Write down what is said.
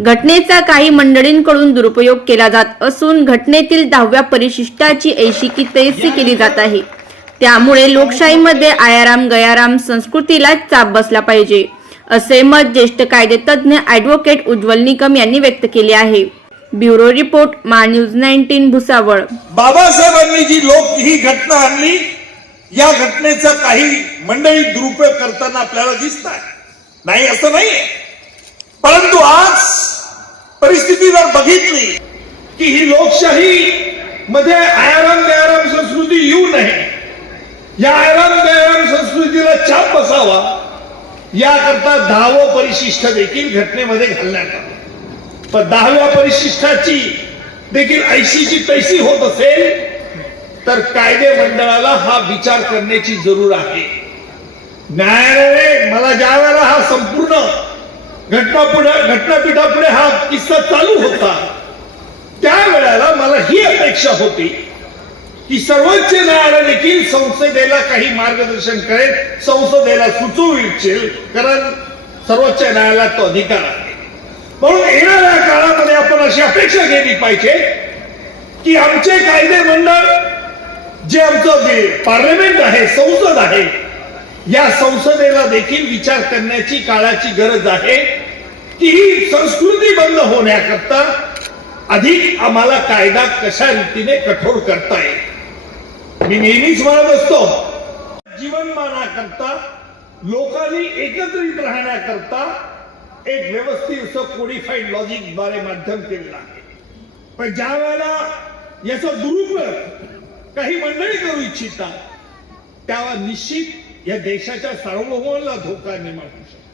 घटनेचा काही मंडळींकडून दुरुपयोग केला जात असून घटनेतील दहाव्या परिशिष्टाची ऐशिकी तैसी केली जात आहे. त्यामुळे लोकशाहीमध्ये आयाराम गयाराम संस्कृतीला चाप बसला पाहिजे असे मत ज्येष्ठ कायदेतज्ञ ॲडव्होकेट उज्ज्वल निकम यांनी व्यक्त केले आहे. ब्युरो रिपोर्ट मा न्यूज नाईन्टीन भुसावळ. बाबासाहेबांनी जी लोक ही घटना आणली या घटनेचा काही मंडळी दुरुपयोग करताना आपल्याला दिसत नाही असं नाहीये. बघितली की ही लोकशाही मध्ये आयाराम गयाराम संस्कृती येऊ नये. या आयाराम गयाराम संस्कृतीला चाप बसावा याकरता दहावं परिशिष्ट देखील घटनेमध्ये घालण्यात आलं. पण दहाव्या परिशिष्टाची देखील ऐशीची तैसी होत असेल तर कायदे मंडळाला हा विचार करण्याची जरूर आहे. न्यायालयाने मला ज्या वेळेला हा संपूर्ण घटनापुढे घटनापीठापुढे हा किस्सा चालू होता. त्यावेळेला मला ही अपेक्षा होती की सर्वोच्च न्यायालय देखील संसदेला काही मार्गदर्शन करेल संसदेला सुचवू इच्छेल कारण सर्वोच्च न्यायालयात तो अधिकार आहे. म्हणून येणाऱ्या काळामध्ये आपण अशी अपेक्षा केली पाहिजे की आमचे कायदे मंडळ जे आमचं जे पार्लमेंट आहे संसद आहे या संसदेला देखील विचार करण्याची काळाची गरज आहे. की ही संस्कृती बंद होण्याकरता अधिक आम्हाला कायदा कशा रीतीने कठोर करता येईल? मी नेहमीच म्हणत असतो जीवनमानाकरता लोकांनी एकत्रित राहण्याकरता एक व्यवस्थित असं कोडिफाईड लॉजिकद्वारे माध्यम केलेलं आहे. पण ज्या वेळेला याचा दुरुपयोग काही मंडळी करू इच्छितात त्यावर निश्चित या देशाच्या सार्वभौमाला धोका निर्माण होऊ शकतो.